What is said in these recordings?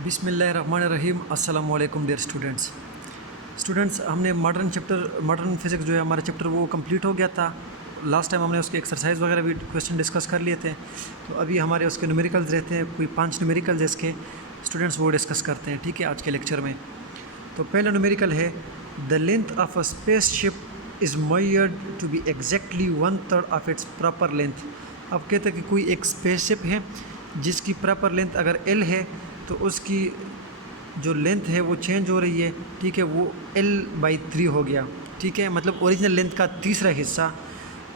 बिस्मिल्लाहिर्रहमानिर्रहीम। अस्सलाम वालेकुम डियर स्टूडेंट्स, हमने मॉडर्न फिज़िक्स जो है हमारा चैप्टर वो कंप्लीट हो गया था। लास्ट टाइम हमने उसके एक्सरसाइज वगैरह भी क्वेश्चन डिस्कस कर लिए थे। तो अभी हमारे उसके न्यूमेरिकल्स रहते हैं, कोई 5 न्यूमेरिकल्स इसके स्टूडेंट्स वो डिस्कस करते हैं, ठीक है, आज के लेक्चर में। तो पहला न्यूमेरिकल है the length of a space ship is measured to be exactly 1/3 of its proper length. अब कहते हैं कि कोई एक स्पेस शिप है जिसकी प्रॉपर लेंथ अगर एल है तो उसकी जो लेंथ है वो चेंज हो रही है, ठीक है, वो l/3 हो गया, ठीक है, मतलब ओरिजिनल लेंथ का तीसरा हिस्सा।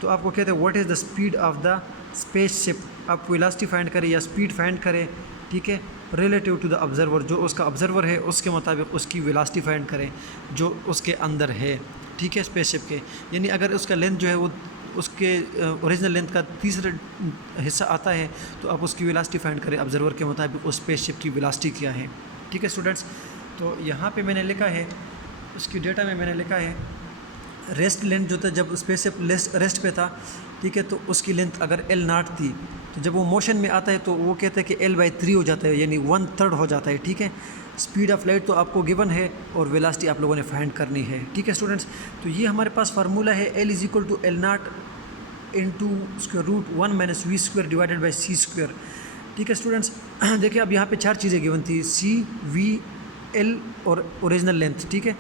तो आपको कहते हैं what is the speed of the space ship. आप वेलोसिटी फाइंड करें या स्पीड फाइंड करें, ठीक है, रिलेटिव टू द ऑब्जर्वर, जो उसका ऑब्जर्वर है उसके मुताबिक उसकी वेलोसिटी फाइंड करें जो उसके अंदर है, ठीक है, स्पेसशिप के। यानी अगर उसका लेंथ जो है वो उसके ओरिजिनल लेंथ का तीसरा हिस्सा आता है तो आप उसकी वेलोसिटी फाइंड करें ऑब्जर्वर के मुताबिक उस स्पेसशिप की वेलोसिटी क्या है, ठीक है स्टूडेंट्स। तो यहाँ पे मैंने लिखा है, उसकी डेटा में मैंने लिखा है रेस्ट लेंथ जो था जब स्पेसशिप रेस्ट पे था, ठीक है, तो उसकी लेंथ अगर l0 थी तो जब वो मोशन में आता है तो वो कहते हैं कि l/3 हो जाता है, यानी 1/3 हो जाता है, ठीक है। स्पीड ऑफ लाइट तो आपको गिवन है और वेलोसिटी आप लोगों ने फाइंड करनी है, ठीक है स्टूडेंट्स। तो ये हमारे पास फार्मूला है L = L0 into √1 - v² divided by c², ठीक है स्टूडेंट्स। देखिए अब यहाँ पे 4 चीज़ें गिवन थी, c, v, l और ओरिजिनल लेंथ, ठीक है।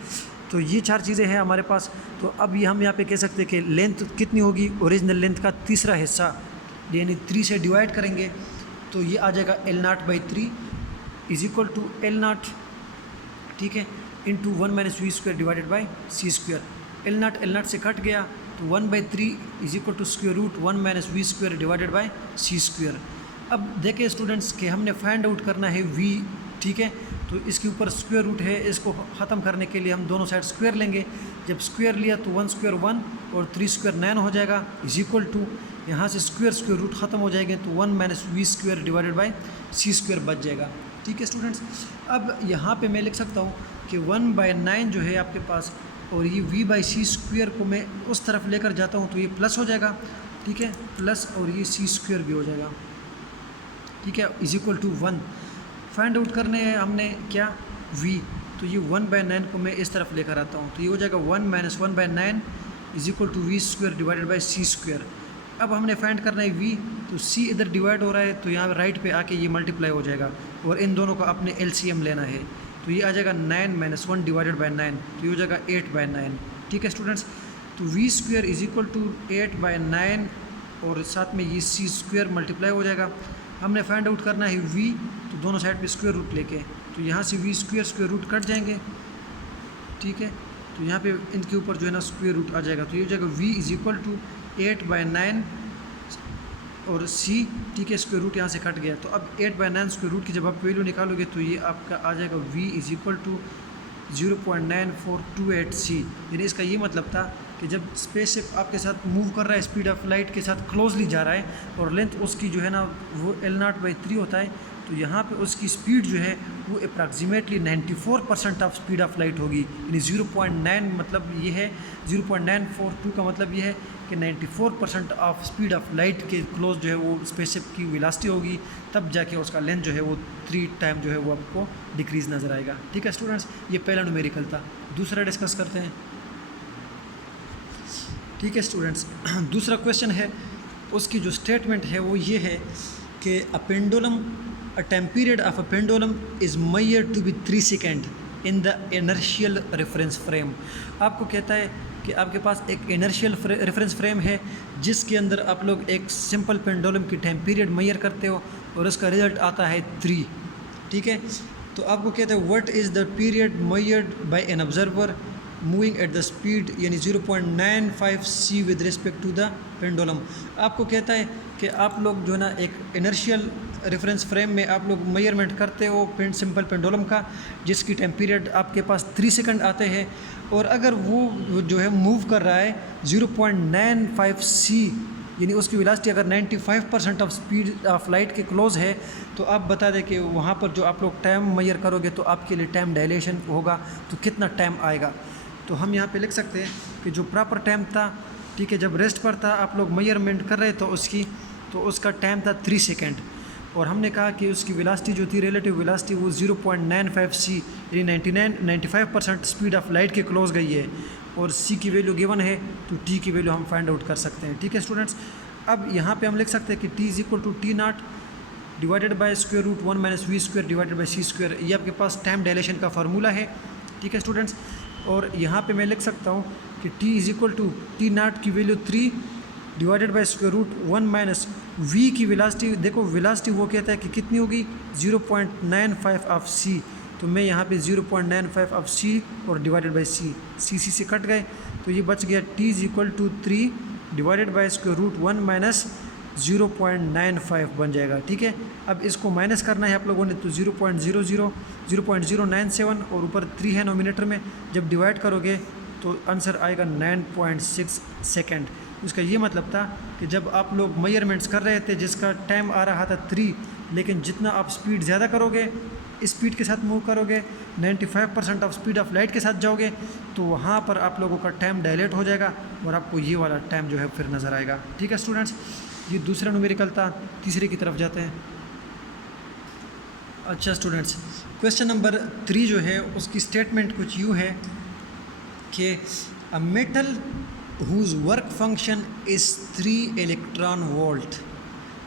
तो ये 4 चीज़ें हैं हमारे पास। तो अब ये हम यहाँ पे कह सकते हैं कि लेंथ कितनी होगी, ओरिजिनल लेंथ का तीसरा हिस्सा, यानी 3 से डिवाइड करेंगे तो ये आ जाएगा l0/3 = L0, ठीक है, into 1 - v² divided by c²। L0 से कट गया तो 1/3 = √1 - v² डिवाइडेड बाई c²। अब देखें स्टूडेंट्स कि हमने फाइंड आउट करना है v, ठीक है, तो इसके ऊपर स्क्वायर रूट है, इसको ख़त्म करने के लिए हम दोनों साइड स्क्वायर लेंगे। जब स्क्वायर लिया तो 1² 1 और 3² 9 हो जाएगा, = यहाँ से स्क्वायर रूट ख़त्म हो जाएंगे तो 1 - v² डिवाइडेड बाई c² बच जाएगा, ठीक है स्टूडेंट्स। अब यहाँ पे मैं लिख सकता हूँ कि 1/9 जो है आपके पास, और ये v/c² को मैं उस तरफ लेकर जाता हूँ तो ये प्लस हो जाएगा, ठीक है, प्लस और ये c² भी हो जाएगा, ठीक है, = 1। फाइंड आउट करने हैं हमने क्या, v, तो ये 1/9 को मैं इस तरफ लेकर आता हूँ तो ये हो जाएगा 1 - 1/9 = v² डिवाइडेड बाई c²। अब हमने फाइंड करना है v, तो c इधर डिवाइड हो रहा है तो यहाँ राइट पे आके ये मल्टीप्लाई हो जाएगा और इन दोनों का अपने LCM लेना है, तो ये आ जाएगा 9 - 1 डिवाइडेड बाई 9, तो ये हो जाएगा 8/9, ठीक है स्टूडेंट्स। तो v² = 8/9 और साथ में ये c² मल्टीप्लाई हो जाएगा। हमने फाइंड आउट करना है v, तो दोनों साइड पे स्क्वायर रूट लेके, तो यहाँ से v² स्क्वायर रूट कट जाएंगे, ठीक है, तो यहाँ पे इनके ऊपर जो है ना स्क्वायर रूट आ जाएगा, तो ये हो जाएगा v = 8/9 और c, ठीक है, स्क्वायर रूट यहाँ से कट गया। तो अब 8/9 स्क्वायर रूट की जब आप वैल्यू निकालोगे तो ये आपका आ जाएगा v = 0.9428c। यानी इसका ये मतलब था कि जब स्पेसशिप आपके साथ मूव कर रहा है स्पीड ऑफ लाइट के साथ क्लोजली जा रहा है और लेंथ उसकी जो है ना वो l0/3 होता है, तो यहाँ पे उसकी स्पीड जो है वो approximately 94% of speed of light होगी। यानी 0.9 मतलब ये है, 0.942 का मतलब ये है कि 94% ऑफ स्पीड ऑफ लाइट के क्लोज जो है वो स्पेसशिप की वेलोसिटी होगी, तब जाके उसका लेंथ जो है वो 3 टाइम जो है वो आपको डिक्रीज़ नज़र आएगा, ठीक है स्टूडेंट्स। ये पहला न्यूमेरिकल था। दूसरा डिस्कस करते हैं, ठीक है स्टूडेंट्स। दूसरा क्वेश्चन है, उसकी जो स्टेटमेंट है वो ये है कि a time period of a pendulum is measured to be 3 seconds in the inertial reference frame। आपको कहता है कि आपके पास एक इनर्शियल रेफरेंस फ्रेम है जिसके अंदर आप लोग एक सिंपल पेंडुलम की टाइम पीरियड मेजर करते हो और उसका रिजल्ट आता है 3, ठीक है। तो आपको कहते हैं what is the period measured by an observer moving at the speed, यानी 0.95c with respect to the pendulum. आपको कहता है कि आप लोग जो है ना एक इनर्शियल रेफरेंस फ्रेम में आप लोग मेजरमेंट करते हो सिंपल पेंडुलम का, जिसकी टाइम पीरियड आपके पास 3 सेकंड आते हैं, और अगर वो जो है मूव कर रहा है 0.95c, यानी उसकी वेलोसिटी अगर 95% ऑफ स्पीड ऑफ लाइट के क्लोज है, तो आप बता दें कि वहाँ पर जो आप लोग टाइम मेजर करोगे तो आपके लिए टाइम डायलेशन होगा, तो कितना टाइम आएगा। तो हम यहाँ पे लिख सकते हैं कि जो प्रॉपर टाइम था, ठीक है, जब रेस्ट पर था आप लोग मेजरमेंट कर रहे तो उसका टाइम था 3 सेकंड। और हमने कहा कि उसकी वेलोसिटी जो थी, रिलेटिव वेलोसिटी, वो 0.95 c यानी 95% स्पीड ऑफ लाइट के क्लोज गई है, और c की वैल्यू गिवन है, तो t की वैल्यू हम फाइंड आउट कर सकते हैं। ठीक है स्टूडेंट्स, अब यहाँ पे हम लिख सकते हैं कि t = T0 divided by square root 1 - v² divided by c²। ये आपके पास टाइम डायलेशन का फार्मूला है। ठीक है स्टूडेंट्स, और यहाँ पे मैं लिख सकता हूँ कि t = T0 की value 3 divided by square root 1 - v की वेलोसिटी, देखो वेलोसिटी वो कहता है कि कितनी होगी, 0.95 ऑफ c, तो मैं यहाँ पे 0.95 ऑफ c और डिवाइडेड बाय c से कट गए, तो ये बच गया t = 3 divided by square root 1 - 0.95 बन जाएगा। ठीक है, अब इसको माइनस करना है आप लोगों ने, तो 0.097 और ऊपर 3 है नोमिनेटर में, जब डिवाइड करोगे तो आंसर आएगा 9.6 सेकेंड। इसका ये मतलब था कि जब आप लोग मेजरमेंट्स कर रहे थे जिसका टाइम आ रहा था 3, लेकिन जितना आप स्पीड ज़्यादा करोगे, स्पीड के साथ मूव करोगे, 95% ऑफ स्पीड ऑफ लाइट के साथ जाओगे, तो वहाँ पर आप लोगों का टाइम डायलेट हो जाएगा और आपको ये वाला टाइम जो है फिर नज़र आएगा। ठीक है स्टूडेंट्स, ये दूसरा न्यूमेरिकल था। तीसरे की तरफ जाते हैं। अच्छा स्टूडेंट्स, क्वेश्चन नंबर 3 जो है उसकी स्टेटमेंट कुछ यूँ है कि a metal whose work function is 3 electron volt.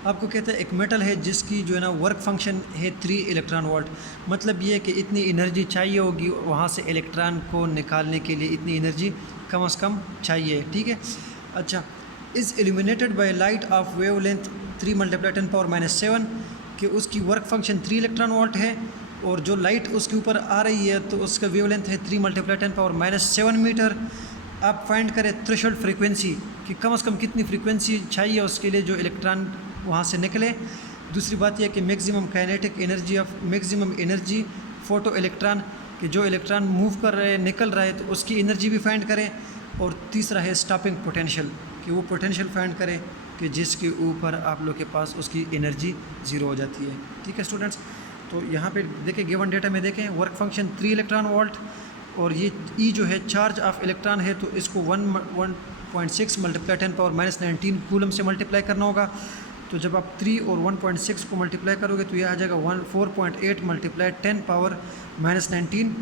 आपको कहते हैं एक मेटल है जिसकी जो है ना वर्क फंक्शन है 3 इलेक्ट्रॉन वोल्ट, मतलब ये है कि इतनी एनर्जी चाहिए होगी वहाँ से इलेक्ट्रॉन को निकालने के लिए, इतनी एनर्जी कम से कम चाहिए। ठीक है, अच्छा, is illuminated by light of wavelength 3 × 10⁻⁷ कि उसकी वर्क फंक्शन 3 इलेक्ट्रॉन वोल्ट है, और जो लाइट उसके ऊपर आ रही है तो उसका वेवलेंथ है 3 × 10⁻⁷ मीटर। आप फाइंड करें थ्रेशोल्ड फ्रीक्वेंसी कि कम से कम कितनी फ्रीक्वेंसी चाहिए उसके लिए जो इलेक्ट्रॉन वहाँ से निकले। दूसरी बात यह कि maximum kinetic energy of maximum energy photo electron, कि जो इलेक्ट्रॉन मूव कर रहे हैं, निकल रहा है, तो उसकी एनर्जी भी फाइंड करें। और तीसरा है स्टॉपिंग पोटेंशियल, कि वो पोटेंशियल फाइंड करें कि जिसके ऊपर आप लोग के पास उसकी एनर्जी ज़ीरो हो जाती है। ठीक है स्टूडेंट्स, तो यहाँ पे देखें गिवन डेटा में देखें वर्क फंक्शन 3 इलेक्ट्रॉन वोल्ट, और ये ई जो है चार्ज ऑफ इलेक्ट्रॉन है, तो इसको 1.6 × 10⁻⁻19 कूलम से मल्टीप्लाई करना होगा। तो जब आप 3 और 1.6 को मल्टीप्लाई करोगे तो यह आ जाएगा 4.8 × 10⁻19।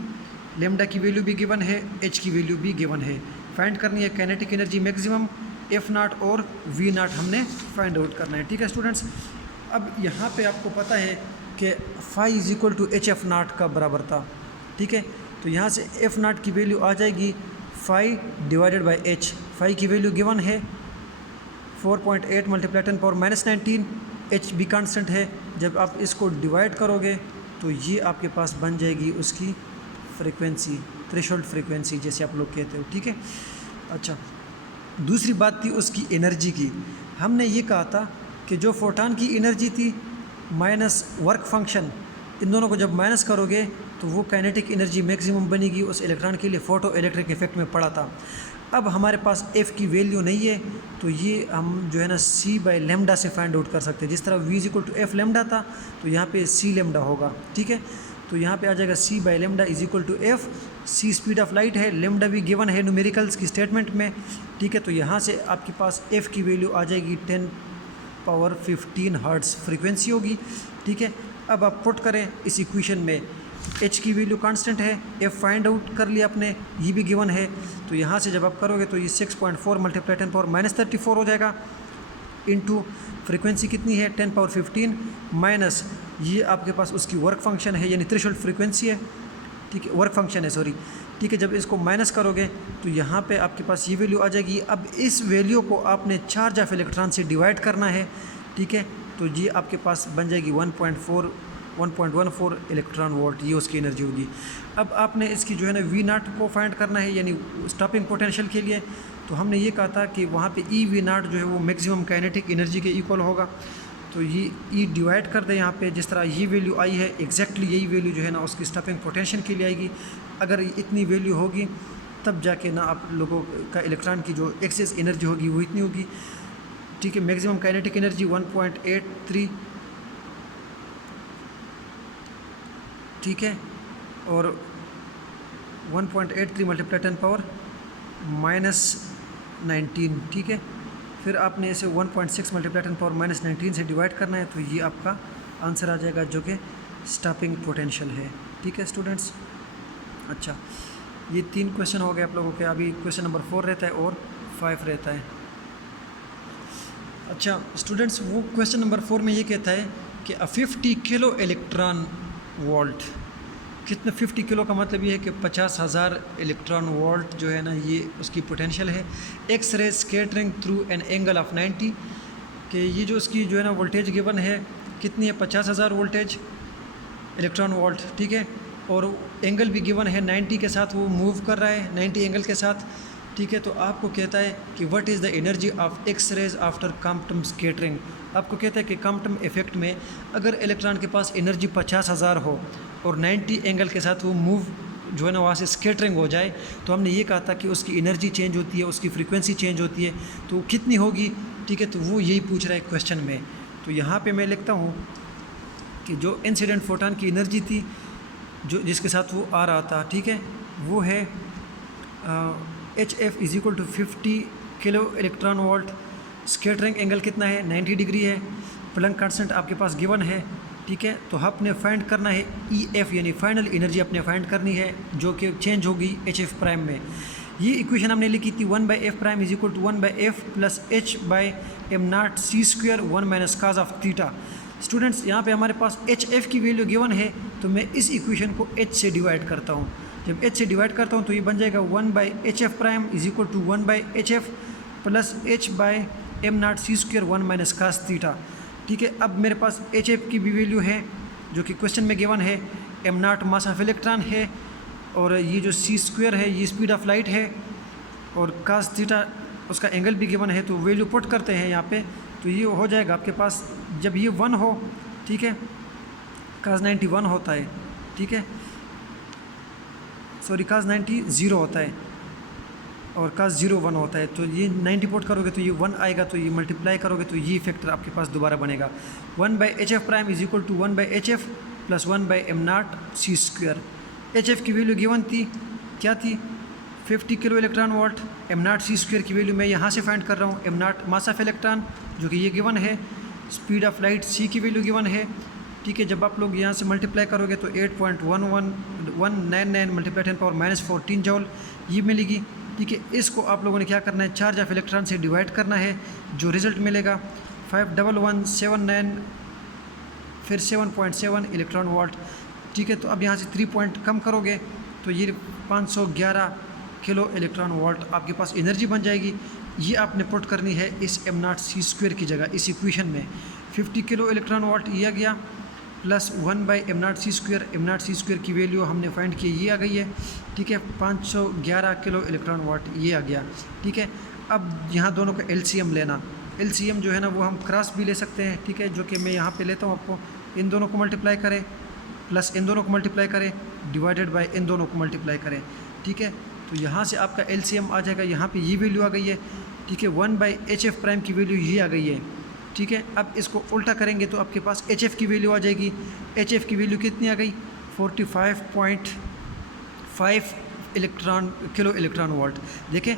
लेमडा की वैल्यू भी गिवन है, एच की वैल्यू भी गिवन है। फाइंड करनी है काइनेटिक एनर्जी मैक्सिमम, F0 और V0 हमने फाइंड आउट करना है। ठीक है स्टूडेंट्स, अब यहाँ पे आपको पता है कि फाई = HF0 का बराबर था। ठीक है, तो यहाँ से F0 की वैल्यू आ जाएगी phi divided by H। Phi की वैल्यू गिवन है 4.8 × 10⁻19, H भी कांस्टेंट है। जब आप इसको डिवाइड करोगे तो ये आपके पास बन जाएगी उसकी फ्रीक्वेंसी, थ्रेशोल्ड फ्रीक्वेंसी जैसे आप लोग कहते हो। ठीक है, अच्छा, दूसरी बात थी उसकी एनर्जी की। हमने ये कहा था कि जो फोटॉन की एनर्जी थी माइनस वर्क फंक्शन, इन दोनों को जब माइनस करोगे तो वो काइनेटिक एनर्जी मैक्सिमम बनेगी उस इलेक्ट्रॉन के लिए, फ़ोटो इलेक्ट्रिक इफेक्ट में पड़ा था। अब हमारे पास F की वैल्यू नहीं है, तो ये हम जो है ना c/λ से फाइंड आउट कर सकते हैं। जिस तरह V = F λ था, तो यहाँ पे c⁻ होगा। ठीक है, तो यहाँ पे आ जाएगा c/λ = F। c speed of light है, λ भी गिवन है न्यूमेरिकल्स की स्टेटमेंट में। ठीक है, तो यहाँ से आपके पास F की वैल्यू आ जाएगी 10⁻15 हर्ट्ज़ फ्रीक्वेंसी होगी। ठीक है, अब आप पुट करें इस इक्वेशन में, H की वैल्यू कांस्टेंट है, F फाइंड आउट कर लिया आपने, ये भी गिवन है। तो यहाँ से जब आप करोगे तो ये 6.4 × 10⁻34 हो जाएगा, इनटू फ्रीक्वेंसी कितनी है 10⁻15 माइनस ये आपके पास उसकी वर्क फंक्शन है, यानी थ्रेशोल्ड फ्रीक्वेंसी है। ठीक है, वर्क फंक्शन है, सॉरी। ठीक है, जब इसको माइनस करोगे तो यहाँ पे आपके पास ये वैल्यू आ जाएगी। अब इस वैल्यू को आपने चार्ज ऑफ इलेक्ट्रॉन से डिवाइड करना है। ठीक है, तो ये आपके पास बन जाएगी 1.14 इलेक्ट्रॉन वोल्ट, ये उसकी एनर्जी होगी। अब आपने इसकी जो है ना V0 को फाइंड करना है, यानी स्टॉपिंग पोटेंशियल के लिए। तो हमने ये कहा था कि वहाँ पे EV0 जो है वो मैक्सिमम काइनेटिक एनर्जी के इक्वल होगा। तो ये E डिवाइड कर दे यहाँ पे, जिस तरह ये वैल्यू आई है एग्जैक्टली यही वैल्यू जो है ना उसकी स्टॉपिंग पोटेंशियल के लिए आएगी। अगर इतनी वैल्यू होगी तब जाके ना आप लोगों का इलेक्ट्रॉन की जो एक्सेस एनर्जी होगी वो इतनी होगी। ठीक है, मैक्सिमम काइनेटिक एनर्जी 1.83। ठीक है, और 1.83 × 10⁻⁻19। ठीक है, फिर आपने इसे 1.6 × 10⁻⁻19 से डिवाइड करना है, तो ये आपका आंसर आ जाएगा जो कि स्टॉपिंग पोटेंशियल है। ठीक है स्टूडेंट्स। अच्छा, ये 3 क्वेश्चन हो गए आप लोगों के। अभी क्वेश्चन नंबर 4 रहता है और 5 रहता है। अच्छा स्टूडेंट्स, वो क्वेश्चन नंबर 4 में ये कहता है कि 50 किलो इलेक्ट्रॉन वोल्ट, कितना 50 किलो का मतलब ये है कि 50,000 इलेक्ट्रॉन वोल्ट जो है ना, ये उसकी पोटेंशियल है। X ray scattering through an angle of 90, कि ये जो उसकी जो है ना वोल्टेज गिवन है कितनी है, 50,000 वोल्टेज इलेक्ट्रॉन वोल्ट। ठीक है, और एंगल भी गिवन है 90 के साथ, वो मूव कर रहा है 90 एंगल के साथ। ठीक है, तो आपको कहता है कि what is the energy of x raise after quantum scattering. आपको कहता है कि क्वांटम इफेक्ट में अगर इलेक्ट्रॉन के पास एनर्जी 50,000 हो और 90 एंगल के साथ वो मूव जो है ना वहाँ से स्कैटरिंग हो जाए, तो हमने ये कहा था कि उसकी एनर्जी चेंज होती है, उसकी फ्रीक्वेंसी चेंज होती है, तो कितनी होगी। ठीक है, तो वो यही पूछ रहा है क्वेश्चन में। तो यहाँ पे मैं लिखता हूँ कि जो इंसिडेंट फोटॉन की एनर्जी थी जो जिसके साथ वो आ रहा था, ठीक है, वो है HF is equal to 50 kilo electron volt. Scattering angle कितना है, 90 डिग्री है। प्लैंक कांस्टेंट आपके पास गिवन है। ठीक है, तो आपने फाइंड करना है EF, यानी फाइनल एनर्जी अपने फाइंड करनी है जो कि चेंज होगी HF प्राइम में। ये इक्वेशन हमने लिखी थी 1/f prime is equal to 1/f plus h/m0 c square 1 minus cos of theta. Students, यहाँ पे हमारे पास HF की वैल्यू गिवन है, तो मैं इस इक्वेशन को h से डिवाइड करता हूँ। जब h से डिवाइड करता हूँ तो ये बन जाएगा 1/hf prime is equal to 1/hf plus h/m0 c square 1 minus cos theta. ठीक है, अब मेरे पास HF की भी वैल्यू है जो कि क्वेश्चन में गिवन है, m0 मास ऑफ इलेक्ट्रॉन है, और ये जो c स्क्वायर है ये स्पीड ऑफ लाइट है, और काज थीटा उसका एंगल भी गिवन है। तो वैल्यू पुट करते हैं यहाँ पे, तो ये हो जाएगा आपके पास, जब ये 1 हो, ठीक है, काज 90 1 होता है, ठीक है, सॉरी काज 90 0 होता है और काज 0 1 होता है। तो ये 90 पुट करोगे तो ये 1 आएगा, तो ये मल्टीप्लाई करोगे तो ये फैक्टर आपके पास दोबारा बनेगा। 1/hf prime is equal to 1/hf plus 1/m0 c square. HF की वैल्यू गिवन थी, क्या थी, 50 kilo electron volt. m0 c square की वैल्यू मैं यहाँ से फाइंड कर रहा हूँ, m0 मास ऑफ इलेक्ट्रॉन जो कि ये गिवन है। स्पीड ऑफ लाइट c की वैल्यू गिवन है। ठीक है, जब आप लोग यहाँ से मल्टीप्लाई करोगे तो 8.11199 मल्टीप्लाई 10⁻⁻14 जूल ये मिलेगी। ठीक है, इसको आप लोगों ने क्या करना है, चार्ज ऑफ इलेक्ट्रॉन से डिवाइड करना है, जो रिजल्ट मिलेगा 51179 फिर 7.7 इलेक्ट्रॉन वोल्ट। ठीक है, तो अब यहाँ से 3 पॉइंट कम करोगे तो ये 511 किलो इलेक्ट्रॉन वोल्ट आपके पास एनर्जी बन जाएगी। ये आपने पुट करनी है इस m0 c स्क्वायर की जगह इस इक्वेशन में। 50 किलो इलेक्ट्रॉन वोल्ट ये आ गया, plus 1/m0 c square, m0 c square की वैल्यू हमने फाइंड की, ये आ गई है। ठीक है, 511 किलो इलेक्ट्रॉन वोल्ट ये आ गया। ठीक है, अब यहाँ दोनों का LCM लेना। LCM जो है ना वो हम क्रॉस भी ले सकते हैं। ठीक है, जो कि मैं यहाँ पे लेता हूँ, आपको इन दोनों को मल्टीप्लाई करें, प्लस इन दोनों को मल्टीप्लाई करें, डिवाइडेड बाय इन दोनों को मल्टीप्लाई करें। ठीक है, तो यहाँ से आपका LCM आ जाएगा, यहाँ पे ये वैल्यू आ गई है। ठीक है, 1/hf प्राइम की वैल्यू ये आ गई है। ठीक है, अब इसको उल्टा करेंगे तो आपके पास HF की वैल्यू आ जाएगी। HF की वैल्यू कितनी आ गई, 45.5 किलो इलेक्ट्रॉन वोल्ट। देखें,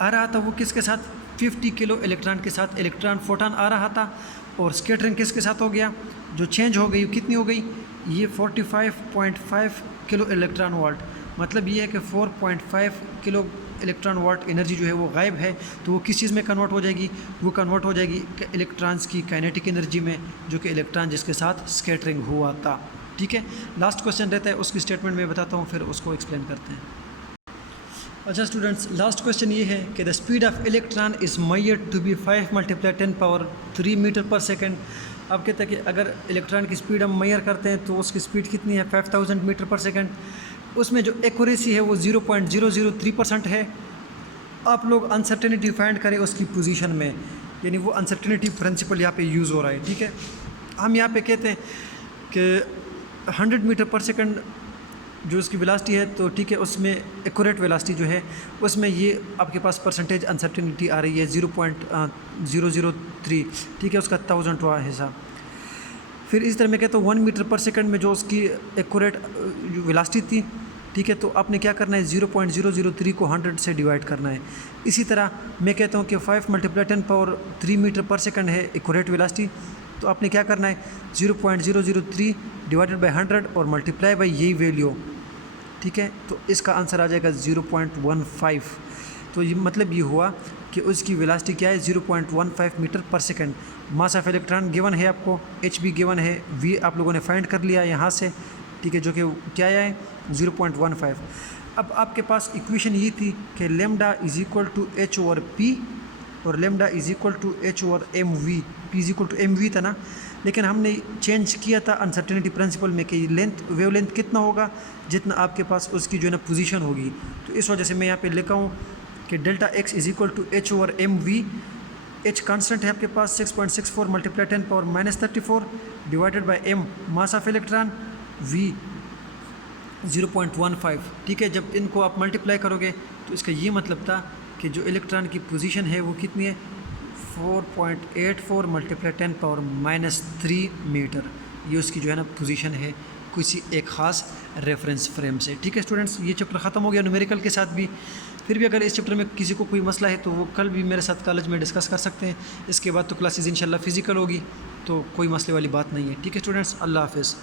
आ रहा था वो किसके साथ, 50 किलो इलेक्ट्रॉन के साथ इलेक्ट्रॉन फोटॉन आ रहा था, और स्कैटरिंग किसके साथ हो गया, जो चेंज हो गई कितनी हो गई, ये 45.5 किलो इलेक्ट्रॉन वोल्ट। मतलब ये है कि 4.5 किलो इलेक्ट्रॉन वोल्ट एनर्जी जो है वो गायब है। तो वो किस चीज़ में कन्वर्ट हो जाएगी, वो कन्वर्ट हो जाएगी इलेक्ट्रॉन्स की काइनेटिक एनर्जी में, जो कि इलेक्ट्रॉन जिसके साथ स्कैटरिंग हुआ था। ठीक है, लास्ट क्वेश्चन रहता है, उसकी स्टेटमेंट मैं बताता हूँ, फिर उसको एक्सप्लेन करते हैं। अच्छा स्टूडेंट्स, लास्ट क्वेश्चन ये है कि the speed of electron is measured to be 5 × 10⁻³ metre पर सेकेंड। अब कहते हैं कि अगर इलेक्ट्रॉन की स्पीड हम मेजर करते हैं तो उसकी स्पीड कितनी है, 5000 मीटर पर सेकेंड। उसमें जो एक्यूरेसी है वो 0.003% है। आप लोग अनसर्टेनिटी फाइंड करें उसकी पोजीशन में, यानी वो अनसर्टेनिटी प्रिंसिपल यहाँ पे यूज़ हो रहा है। ठीक है, हम यहाँ पे कहते हैं कि 100 मीटर पर सेकंड जो उसकी वेलोसिटी है, तो ठीक है, उसमें एक्यूरेट वेलोसिटी जो है उसमें ये आपके पास परसेंटेज अनसर्टेनिटी आ रही है 0.003। ठीक है, उसका 1000वां हिस्सा। फिर इस तरह मैं कहता हूँ 1 मीटर पर सेकंड में जो उसकी एक्यूरेट वेलोसिटी थी, ठीक है, तो आपने क्या करना है, 0.003 को 100 से डिवाइड करना है। इसी तरह मैं कहता हूँ कि 5 × 10⁻³ मीटर पर सेकंड है एक्यूरेट वेलोसिटी, तो आपने क्या करना है 0.003 डिवाइडेड बाई 100 और मल्टीप्लाई बाई यही वैल्यू, ठीक है। तो इसका आंसर आ जाएगा 0.15। तो ये मतलब ये हुआ कि उसकी वेलोसिटी क्या है 0.15 मीटर पर second. Mass of electron given है आपको, एच भी गिवन है, वी आप लोगों ने फाइंड कर लिया यहाँ से, ठीक है, जो कि क्या है 0.15। अब आपके पास इक्वेशन ये थी कि lambda is equal to H over P और lambda is equal to H over M V, P is equal to M V था ना, लेकिन हमने चेंज किया था अनसर्टेनिटी प्रिंसिपल में कि लेंथ वेव लेंथ कितना होगा जितना आपके पास उसकी जो है ना पोजीशन होगी। तो इस वजह से मैं यहाँ पे लिखा हूँ कि delta x is equal to H over M v. H constant है आपके पास 6.64 multiply 10 power -34 divided by m mass of electron, v 0.15, ठीक है। जब इनको आप मल्टीप्लाई करोगे तो इसका ये मतलब था कि जो इलेक्ट्रॉन की पोजीशन है वो कितनी है 4.84 मल्टीप्लाई 10 पावर -3 मीटर, ये उसकी जो है ना पोजीशन है किसी एक ख़ास रेफरेंस फ्रेम से, ठीक है स्टूडेंट्स। ये चैप्टर ख़त्म हो गया न्यूमेरिकल के साथ भी। फिर भी अगर इस चैप्टर में किसी को कोई मसला है तो वो कल भी मेरे साथ कॉलेज में डिस्कस कर सकते हैं। इसके बाद तो क्लासेस इंशाल्लाह फ़िज़िकल होगी, तो कोई मसले वाली बात नहीं है, ठीक है स्टूडेंट्स। अल्लाह हाफ़िज़।